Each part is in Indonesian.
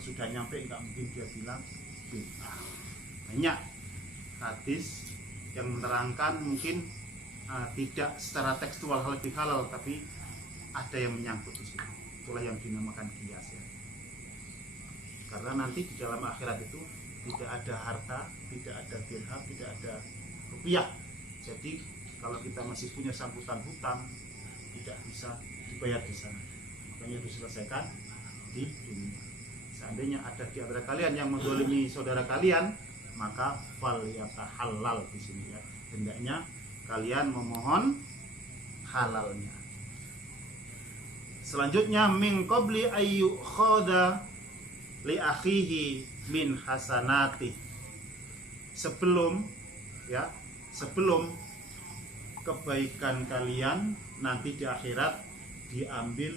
sudah nyampe nggak mungkin dia bilang bid'ah. Banyak hadis yang menerangkan mungkin tidak secara tekstual halal bihalal, tapi ada yang menyangkut di situ. Itulah yang dinamakan qiyas ya. Karena nanti di dalam akhirat itu tidak ada harta, tidak ada dirham, tidak ada rupiah. Jadi kalau kita masih punya sangkutan hutang, tidak bisa dibayar di sana. Makanya diselesaikan di dunia. Seandainya ada di antara kalian yang menzalimi saudara kalian, maka fal yatahallal di sini ya. Hendaknya kalian memohon halalnya. Selanjutnya min qabli ayyu khada li akhihi min hasanati. Sebelum kebaikan kalian nanti di akhirat diambil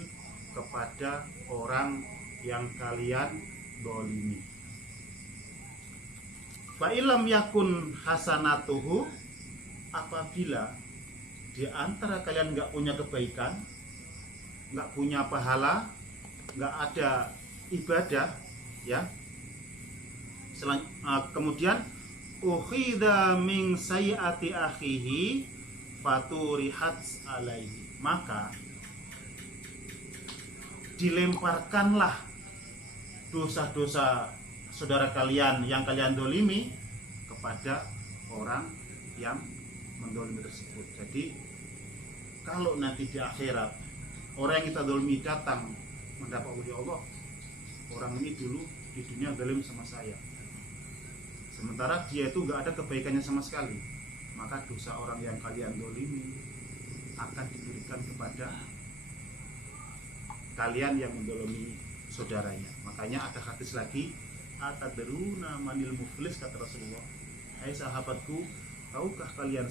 kepada orang yang kalian dolimi. Fa ilam yakun hasanatuhu, apabila di antara kalian nggak punya kebaikan, nggak punya pahala, nggak ada ibadah, ya. Kemudian ukhidha min sayyiati akhihi faturihat alaihi, maka dilemparkanlah dosa-dosa saudara kalian yang kalian dolimi kepada orang yang mendolimi tersebut. Jadi kalau nanti di akhirat orang yang kita dolimi datang mendapat wajah Allah, orang ini dulu di dunia dolim sama saya, sementara dia itu gak ada kebaikannya sama sekali, maka dosa orang yang kalian dolimi akan diberikan kepada kalian yang mendolimi saudaranya. Makanya ada hadis lagi, atadruna manil muflis, kata Rasulullah, hai sahabatku, tahukah kalian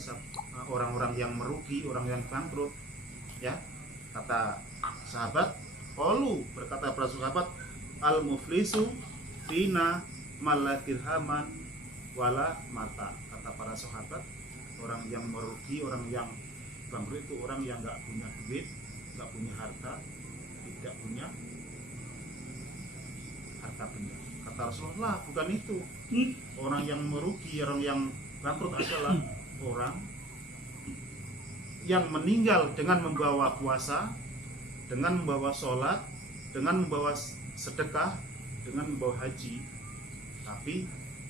orang-orang yang merugi, orang yang bangkrut? Ya, kata sahabat, qalu, berkata para sahabat, al muflisu fina maladirhaman wala mata. Kata para sahabat, orang yang merugi, orang yang bangkrut itu orang yang nggak punya duit, nggak punya harta, tidak punya harta benda. Kata Rasulullah, bukan itu. Orang yang merugi, orang yang bangkrut adalah orang yang meninggal dengan membawa puasa, dengan membawa sholat, dengan membawa sedekah, dengan membawa haji, tapi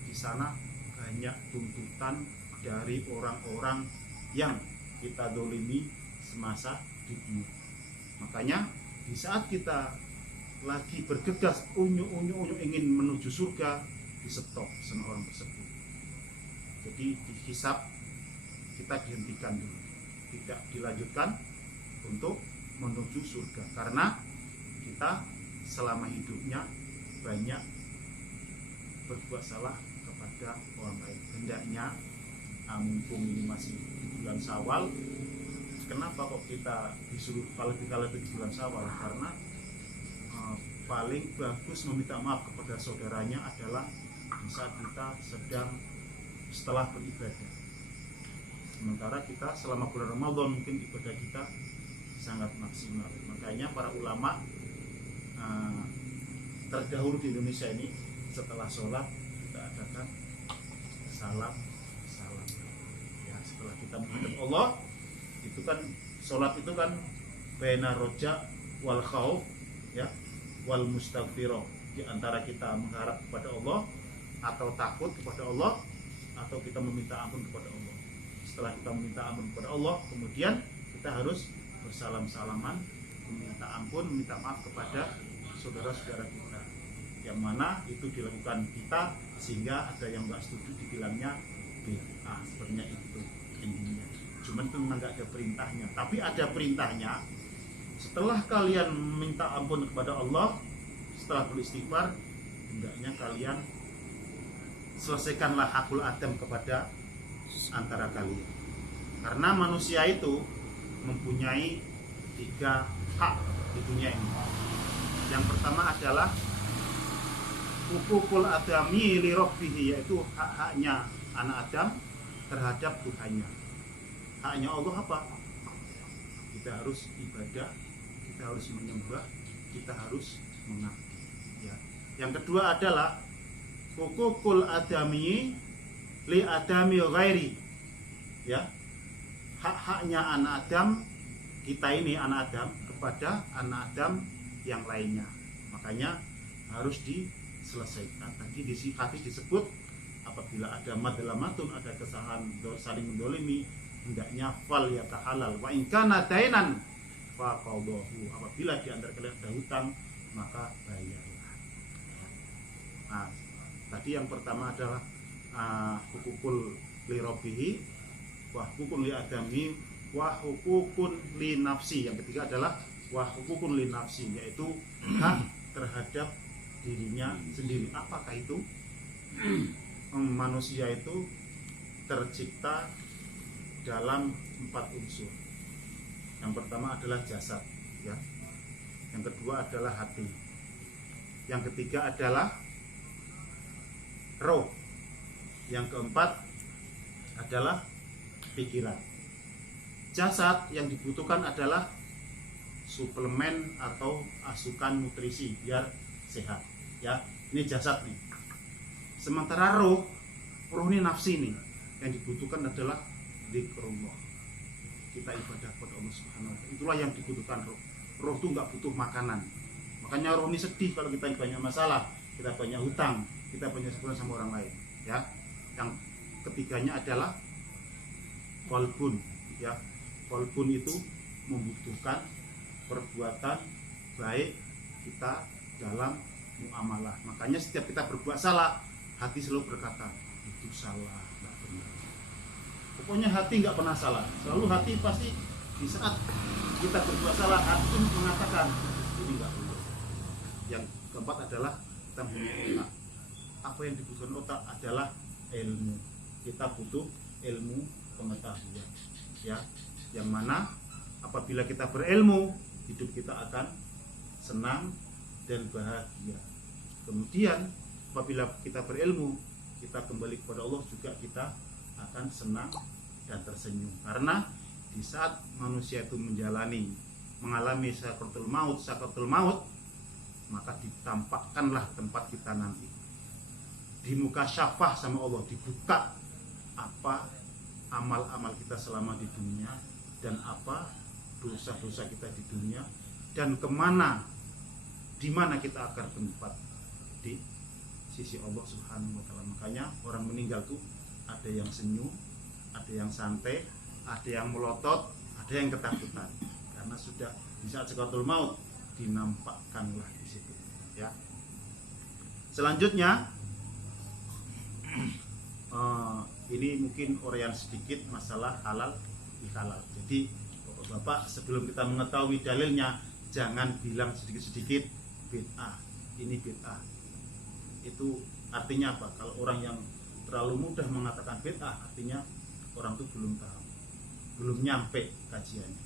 di sana banyak tuntutan dari orang-orang yang kita dolimi semasa di dunia. Makanya di saat kita lagi bergegas unyu-unyu ingin menuju surga, di stop sama orang tersebut. Jadi dihisap, kita dihentikan dulu, tidak dilanjutkan untuk menuju surga, karena kita selama hidupnya banyak berbuat salah kepada orang lain. Hendaknya mumpung ini masih di bulan Syawal, kenapa kok kita disuruh kalau di bulan Syawal? Karena paling bagus meminta maaf kepada saudaranya adalah di saat kita sedang setelah beribadah. Sementara kita selama bulan Ramadan mungkin ibadah kita sangat maksimal. Makanya para ulama terdahulu di Indonesia ini setelah sholat kita adakan salam. Ya, setelah kita menghadap Allah, itu kan sholat itu kan baina roja wal khauf, ya, wal mustaghfirah, di antara kita mengharap kepada Allah atau takut kepada Allah, atau kita meminta ampun kepada Allah. Setelah kita meminta ampun kepada Allah, kemudian kita harus bersalam-salaman, meminta ampun, meminta maaf kepada saudara-saudara kita, yang mana itu dilakukan kita, sehingga ada yang nggak setuju dibilangnya bid'ah. Sebenarnya itu intinya, cuman itu memang nggak ada perintahnya. Tapi ada perintahnya, setelah kalian minta ampun kepada Allah, setelah beristighfar, hendaknya kalian selesaikanlah hakul adam kepada antara kalian. Karena manusia itu mempunyai 3 hak di dunia ini. Yang pertama adalah hukukul adami li rabbihi, yaitu hak-haknya anak Adam terhadap Tuhannya. Haknya Allah apa? Kita harus ibadah, kita harus menyembah, kita harus mengabdi, ya. Yang kedua adalah hukukul adami li adami ghairi. Ya. Hak-haknya anak Adam, kita ini anak Adam kepada anak Adam yang lainnya. Makanya harus diselesaikan. Tadi di hadis disebut apabila ada madlamatun, ada kesalahan saling mendolimi, hendaknya fal yatahalal wa in kana dainan faqadahu. Apabila di antara kalian ada hutang, maka bayarlah. Nah, tadi yang pertama adalah hukukul li rabbihi wa hukukun li adami wa hukukun li nafsi. Yang ketiga adalah wa hukukun li nafsi, yaitu hak terhadap dirinya sendiri. Apakah itu? Manusia itu tercipta dalam 4 unsur. Yang pertama adalah jasad, ya. Yang kedua adalah hati. Yang ketiga adalah roh. Yang keempat adalah pikiran. Jasad yang dibutuhkan adalah suplemen atau asupan nutrisi biar sehat, ya. Ini jasad nih. Sementara roh ini nafsi nih, yang dibutuhkan adalah zikrullah. Kita ibadah kepada Allah Subhanahu wa taala. Itulah yang dibutuhkan roh. Roh itu nggak butuh makanan. Makanya roh ini sedih kalau kita banyak masalah, kita banyak hutang, kita banyak sebulan sama orang lain, ya. Yang ketiganya adalah qalbun, ya. Qalbun itu membutuhkan perbuatan baik kita dalam muamalah. Makanya setiap kita berbuat salah, hati selalu berkata itu salah, nggak benar. Pokoknya hati nggak pernah salah. Selalu hati pasti di saat kita berbuat salah, hati mengatakan ini nggak benar. Yang keempat adalah kita punya otak. Apa yang dibutuhkan otak adalah ilmu. Kita butuh ilmu pengetahuan, ya. Yang mana apabila kita berilmu, hidup kita akan senang dan bahagia. Kemudian apabila kita berilmu, kita kembali kepada Allah juga kita akan senang dan tersenyum. Karena di saat manusia itu mengalami sakaratul maut, maka ditampakkanlah tempat kita nanti. Di muka syafah sama Allah, dibuka apa amal-amal kita selama di dunia dan apa dosa-dosa kita di dunia dan di mana kita akan tempat di sisi Allah Subhanahu wa taala. Makanya orang meninggal tuh ada yang senyum, ada yang santai, ada yang melotot, ada yang ketakutan. Karena sudah di saat sakaratul maut dinampakkanlah di situ, ya. Selanjutnya ini mungkin uraian sedikit masalah halal halal. Jadi Bapak sebelum kita mengetahui dalilnya, jangan bilang sedikit-sedikit bid'ah, ini bid'ah. Itu artinya apa? Kalau orang yang terlalu mudah mengatakan bid'ah, artinya orang itu belum tahu, belum nyampe kajiannya.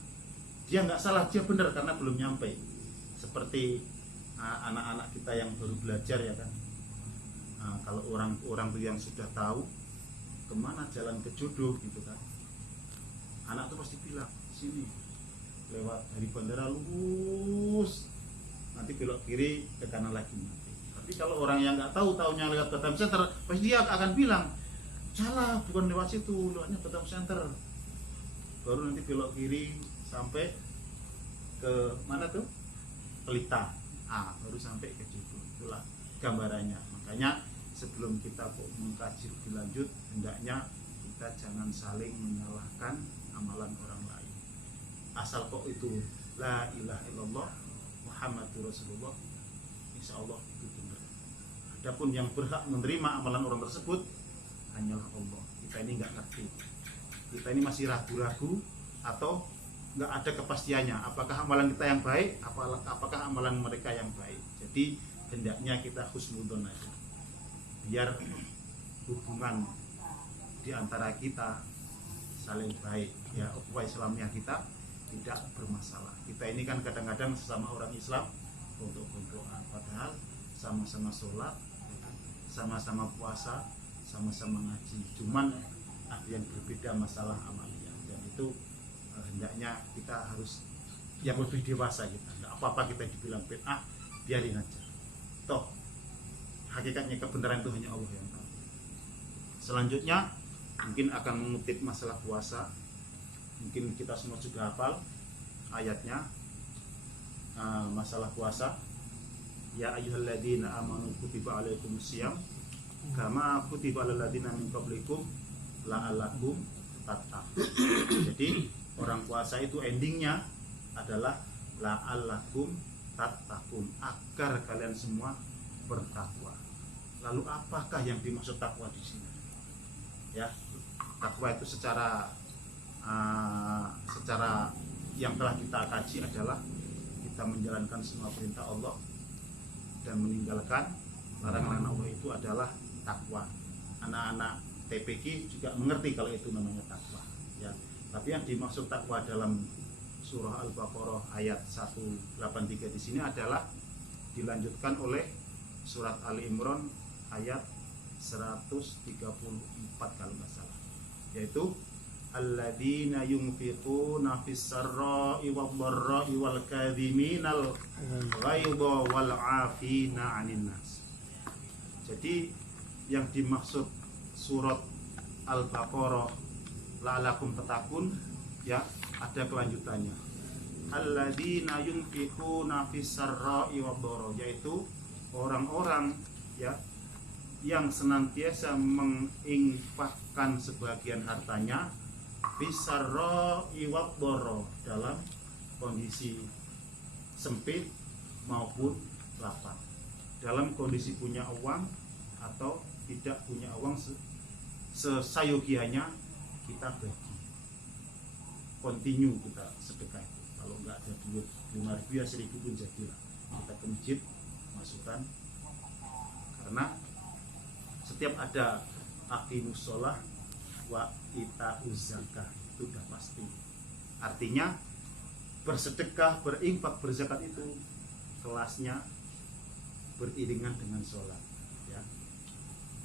Dia nggak salah, dia benar karena belum nyampe. Seperti anak-anak kita yang baru belajar, ya kan. Kalau orang tuh yang sudah tahu kemana jalan ke jodoh gitu kan, anak tuh pasti bilang sini lewat dari bandara lurus, nanti belok kiri ke kanan lagi. Tapi kalau orang yang nggak tahu, taunya lewat Batam Center, pasti dia akan bilang salah, bukan lewat situ, lewatnya Batam Center. Baru nanti belok kiri sampai ke mana tuh, Pelita, baru sampai ke jodoh. Itulah gambarannya. Makanya sebelum kita mengkaji lebih lanjut, hendaknya kita jangan saling menyalahkan amalan orang lain. Asal kok itu la ilaha illallah Muhammadur Rasulullah, insya Allah itu benar. Adapun yang berhak menerima amalan orang tersebut hanyalah Allah. Kita ini nggak ngerti, kita ini masih ragu-ragu atau nggak ada kepastiannya apakah amalan kita yang baik, apakah amalan mereka yang baik. Jadi hendaknya kita husnudzon aja, biar hubungan di antara kita saling baik, ya, ukhuwah Islamiyah kita tidak bermasalah. Kita ini kan kadang-kadang sesama orang Islam untuk berdoa, padahal sama-sama sholat, sama-sama puasa, sama-sama ngaji, cuman ada yang berbeda masalah amaliyah. Dan itu hendaknya kita harus yang lebih dewasa kita. Nggak apa-apa kita dibilang bid'ah, biarin aja. Toh hakikatnya kebenaran itu hanya Allah yang tahu. Selanjutnya mungkin akan mengutip masalah puasa. Mungkin kita semua juga hafal ayatnya, masalah puasa. Ya ayyuhalladzina amanu kutiba alaikumusiyam kama kutiba alal ladzina min qablikum la'allakum tattaqun. Jadi orang puasa itu endingnya adalah la'allakum tattaqun, agar kalian semua bertakwa. Lalu apakah yang dimaksud takwa di sini? Ya, takwa itu secara yang telah kita kaji adalah kita menjalankan semua perintah Allah dan meninggalkan larangan Allah, itu adalah takwa. Anak-anak TPQ juga mengerti kalau itu namanya takwa, ya. Tapi yang dimaksud takwa dalam surah Al-Baqarah ayat 183 di sini adalah dilanjutkan oleh surat Ali Imran ayat 134 kalau nggak salah, yaitu alladzina yunfiquna fis sarra'i wad-dharra'i wal kadhiminal ghaidha wal 'afina 'anil nas. Jadi yang dimaksud surat Al-Baqarah la'alakum tattaqun, ya, ada kelanjutannya. Alladzina yunfiquna fis sarra'i wad-dharra'i, yaitu orang-orang, ya, yang senantiasa menginfakkan sebagian hartanya bisarra'i wad-dharra, dalam kondisi sempit maupun lapang, dalam kondisi punya uang atau tidak punya uang, sesayogianya kita bagi, continue kita sedekah itu. Kalau nggak ada duit 5.000 ya 1.000 pun jadilah, kita ke masjid masukkan, karena setiap ada aqimus sholah wa ita'uz zakah itu udah pasti. Artinya bersedekah, berinfak, berzakat itu kelasnya beriringan dengan sholat, ya.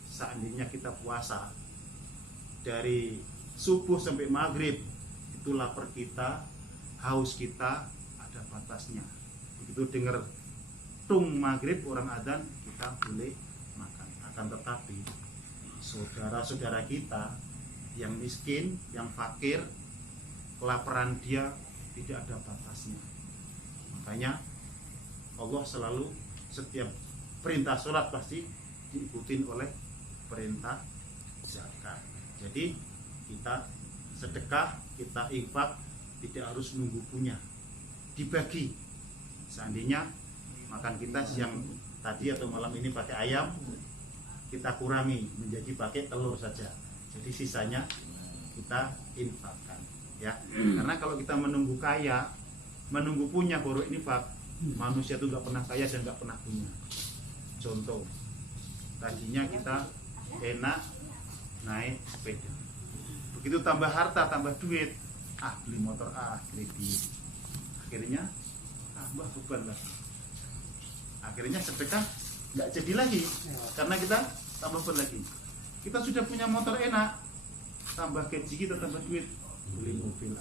Seandainya kita puasa dari subuh sampai maghrib, itu lapar kita, haus kita ada batasnya. Begitu dengar tung maghrib orang adzan, kita boleh makan. Akan tetapi saudara-saudara kita yang miskin, yang fakir, kelaparan dia tidak ada batasnya. Makanya Allah selalu setiap perintah sholat pasti diikutin oleh perintah zakat. Jadi kita sedekah, kita infak tidak harus nunggu punya, dibagi. Seandainya makan kita siang tadi atau malam ini pakai ayam, kita kurangi menjadi pakai telur saja. Jadi sisanya kita infakkan, ya. Karena kalau kita menunggu kaya, menunggu punya baru infak, manusia itu nggak pernah kaya dan nggak pernah punya. Contoh, tadinya kita enak naik sepeda, begitu tambah harta, tambah duit, beli motor, kredit, akhirnya tambah beban lagi, akhirnya sedekah nggak jadi lagi karena kita tambah beban lagi. Kita sudah punya motor enak, tambah gaji kita, tambah duit, beli mobil.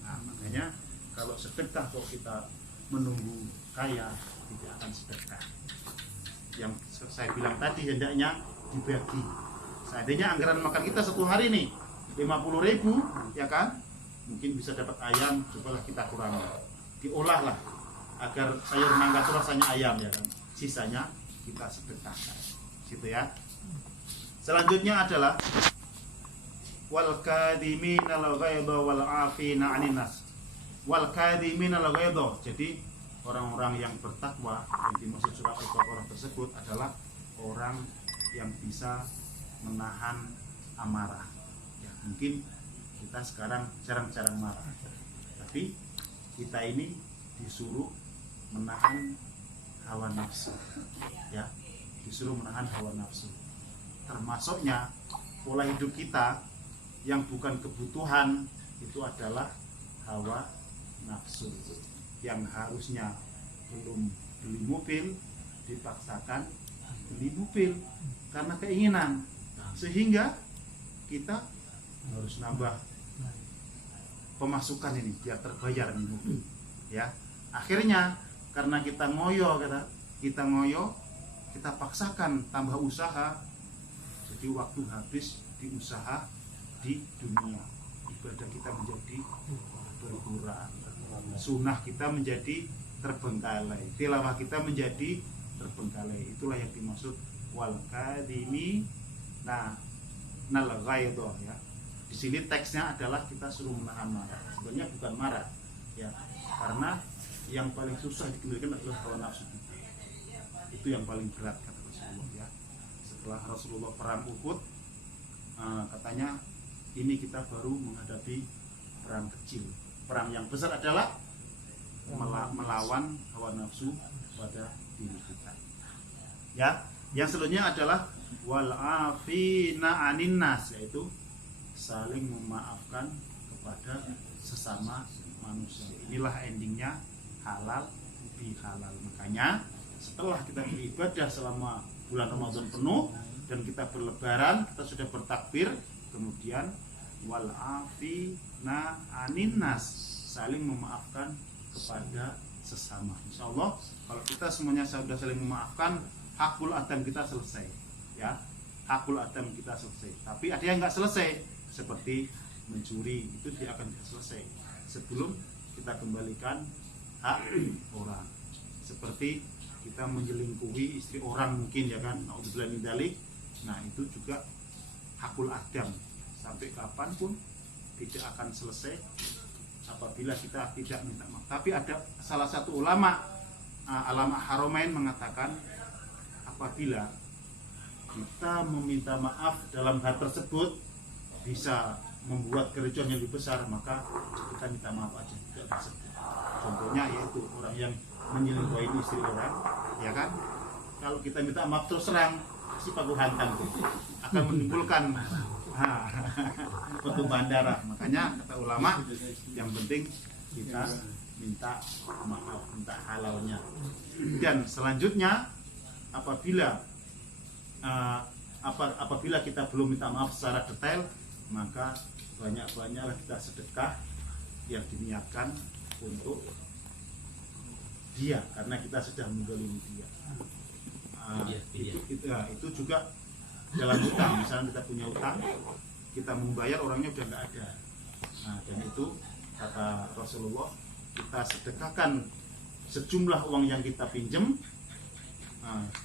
Makanya kalau sedekah kok kita menunggu kaya, tidak akan sedekah. Yang saya bilang tadi hendaknya dibagi. Seandainya anggaran makan kita satu hari nih 50.000, ya kan, mungkin bisa dapat ayam, cobalah kita kurangi, diolah lah agar sayur mangga itu rasanya ayam, ya kan, sisanya kita sedekahkan, gitu ya. Selanjutnya adalah wal kadhiminal ghaidha wal 'afina 'anil nas. Wal kadhiminal ghaidha, jadi orang-orang yang bertakwa yang dimaksud surat Al-Baqarah tersebut adalah orang yang bisa menahan amarah. Ya, mungkin kita sekarang jarang-jarang marah, tapi kita ini disuruh menahan hawa nafsu, ya, disuruh menahan hawa nafsu. Termasuknya pola hidup kita yang bukan kebutuhan itu adalah hawa nafsu, yang harusnya belum beli mobil dipaksakan beli mobil karena keinginan, sehingga kita harus nambah pemasukan ini biar terbayar nih mobil, ya. Akhirnya karena kita ngoyo kita paksakan tambah usaha, jadi waktu habis di usaha di dunia, ibadah kita menjadi berkurang, sunnah kita menjadi terbengkalai, tilawah kita menjadi terbengkalai. Itulah yang dimaksud wal kadhimi nal ghaidha ya. Di sini teksnya adalah kita suruh menahan marah. Sebenarnya bukan marah ya, karena yang paling susah dikendalikan adalah hawa nafsu kita. Itu yang paling berat kata Rasulullah ya. Setelah Rasulullah perang Uhud, katanya ini kita baru menghadapi perang kecil. Perang yang besar adalah melawan hawa nafsu pada diri kita. Ya, yang selanjutnya adalah wal afina anin nas, yaitu saling memaafkan kepada sesama manusia. Inilah endingnya halal bihalal. Makanya setelah kita beribadah selama bulan Ramadan penuh dan kita berlebaran, kita sudah bertakbir, kemudian wal afina anin nas, saling memaafkan kepada sesama. Insya Allah kalau kita semuanya sudah saling memaafkan, hakul adam kita selesai ya, hakul adam kita selesai. Tapi ada yang nggak selesai, seperti mencuri, itu dia akan selesai sebelum kita kembalikan hak orang. Seperti kita menyelingkuhi istri orang mungkin ya kan, naudzubillah min dzalik. Nah itu juga hakul adam, sampai kapanpun tidak akan selesai apabila kita tidak minta maaf. Tapi ada salah satu ulama Haramain mengatakan, apabila kita meminta maaf dalam hal tersebut bisa membuat kericuan yang lebih besar, maka kita minta maaf aja, tidak tersebut. Contohnya yaitu orang yang menyelingkuhi istri orang, ya kan? Kalau kita minta maaf terus serang, si paku hantam tuh akan menimbulkan pertumbuhan darah. Makanya kata ulama, yang penting kita minta maaf, minta halalnya. Dan selanjutnya apabila kita belum minta maaf secara detail, maka banyak-banyaklah kita sedekah yang diniatkan untuk dia, karena kita sudah menggolimi dia. Itu juga dalam utang. Misalnya kita punya utang, kita membayar, orangnya udah nggak ada. Nah, dan itu kata Rasulullah, kita sedekahkan sejumlah uang yang kita pinjam,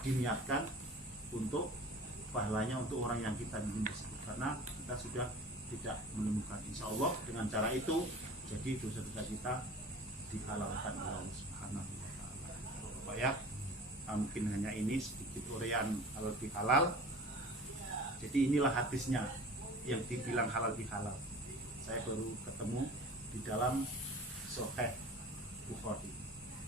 diniatkan untuk pahalanya untuk orang yang kita pinjam tersebut, karena kita sudah tidak menemukan. Insya Allah dengan cara itu, jadi dosa-dosa kita dihalalkan oleh Allah Subhanahu wa Ta'ala. Bapak ya, mungkin hanya ini sedikit uraian halal bihalal. Jadi inilah hadisnya yang dibilang halal bihalal. Saya baru ketemu di dalam Sahih Bukhari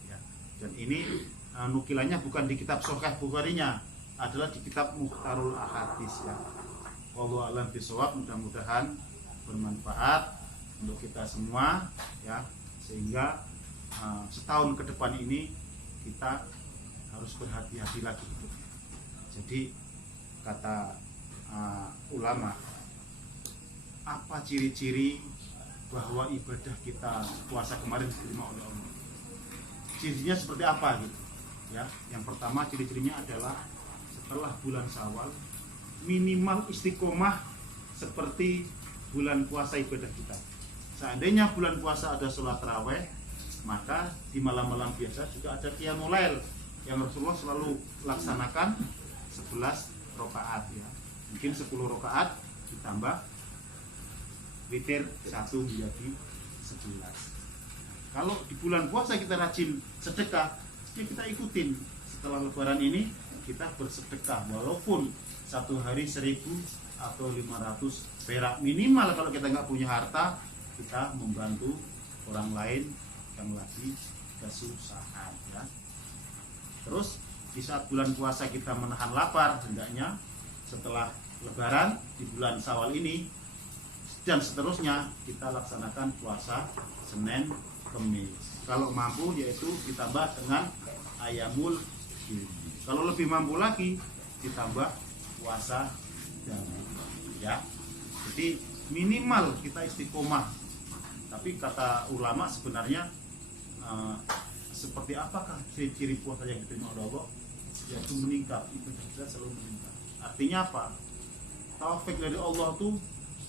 ya. Dan ini nukilannya bukan di kitab Sahih Bukharinya, adalah di kitab Mukhtarul Ahadits ya. Wallahu a'lam bishawab. Mudah-mudahan bermanfaat untuk kita semua ya, sehingga setahun ke depan ini kita harus berhati-hati lagi hidupnya. Jadi kata ulama, apa ciri-ciri bahwa ibadah kita puasa kemarin diterima oleh Allah? Ciri-cirinya seperti apa gitu ya? Yang pertama, ciri-cirinya adalah setelah bulan Syawal minimal istiqomah seperti bulan puasa ibadah kita. Seandainya bulan puasa ada sholat taraweh, maka di malam-malam biasa juga ada qiyamul lail yang Rasulullah selalu laksanakan 11 rakaat ya. Mungkin 10 rakaat ditambah witir 1 menjadi 11. Kalau di bulan puasa kita rajin sedekah, ya kita ikutin. Setelah lebaran ini kita bersedekah, walaupun satu hari 1000 atau 500 perak minimal. Kalau kita nggak punya harta, kita membantu orang lain yang lagi kesusahan ya. Terus di saat bulan puasa kita menahan lapar, hendaknya setelah lebaran di bulan Syawal ini dan seterusnya kita laksanakan puasa Senin Kemis. Kalau mampu yaitu ditambah dengan ayamul bid. Kalau lebih mampu lagi ditambah puasa Daud ya. Jadi minimal kita istiqomah. Tapi kata ulama sebenarnya seperti apakah ciri-ciri puasa yang diterima oleh Allah? yaitu meningkat, ibadah kita selalu meningkat. Artinya apa? Taufik dari Allah tuh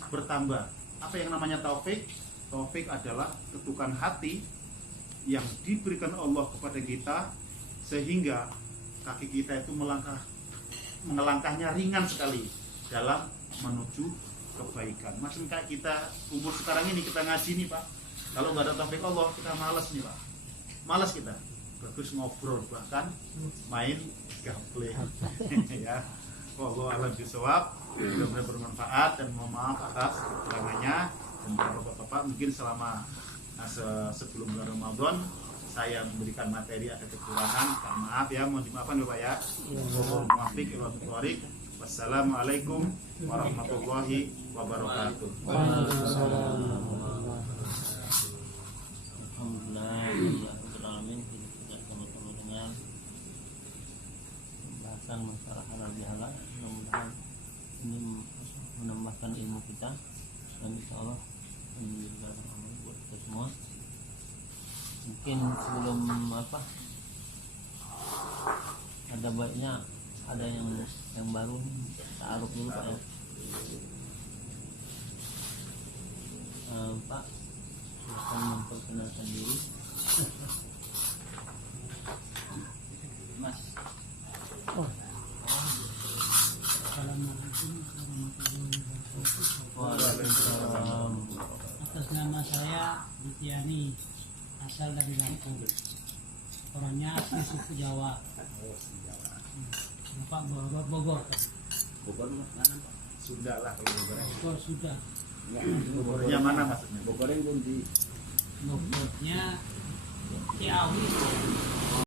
bertambah. Apa yang namanya taufik? Taufik adalah ketukan hati yang diberikan Allah kepada kita sehingga kaki kita itu melangkahnya ringan sekali dalam menuju kebaikan. Macam kayak kita umur sekarang ini, kita ngaji nih Pak, kalau nggak ada taufik Allah kita malas nih Pak, malas kita, bagus ngobrol bahkan main gaple ya. Allah alam bisawab, mudah-mudahan bermanfaat dan mohon maaf atas kekurangannya. Dan bapak-bapak mungkin selama sebelum bulan Ramadan saya memberikan materi ada kekurangan, maaf ya, mohon dimaafkan Bapak ya. Wassalamualaikum warahmatullahi wabarakatuh. Alhamdulillah, kita sudah sama-sama dengan pembahasan masalah halal bihalal. Mudah-mudahan ini menambahkan ilmu kita dan insya Allah menjadi amal buat kita semua. Mungkin sebelum ada baiknya ada yang baru ta'aruf dulu Pak ya. Pak, silakan memperkenalkan diri. Mas. Assalamualaikum warahmatullahi wabarakatuh. Waalaikumsalam. Atas nama saya Dityani, asal dari Lampung. Orangnya asli suku Jawa. Bapak Bogor. Bogor mana Pak? Sunda lah kalau Bogor. Bogor sudah. Bogornya mana maksudnya? Bogornya Ciawi.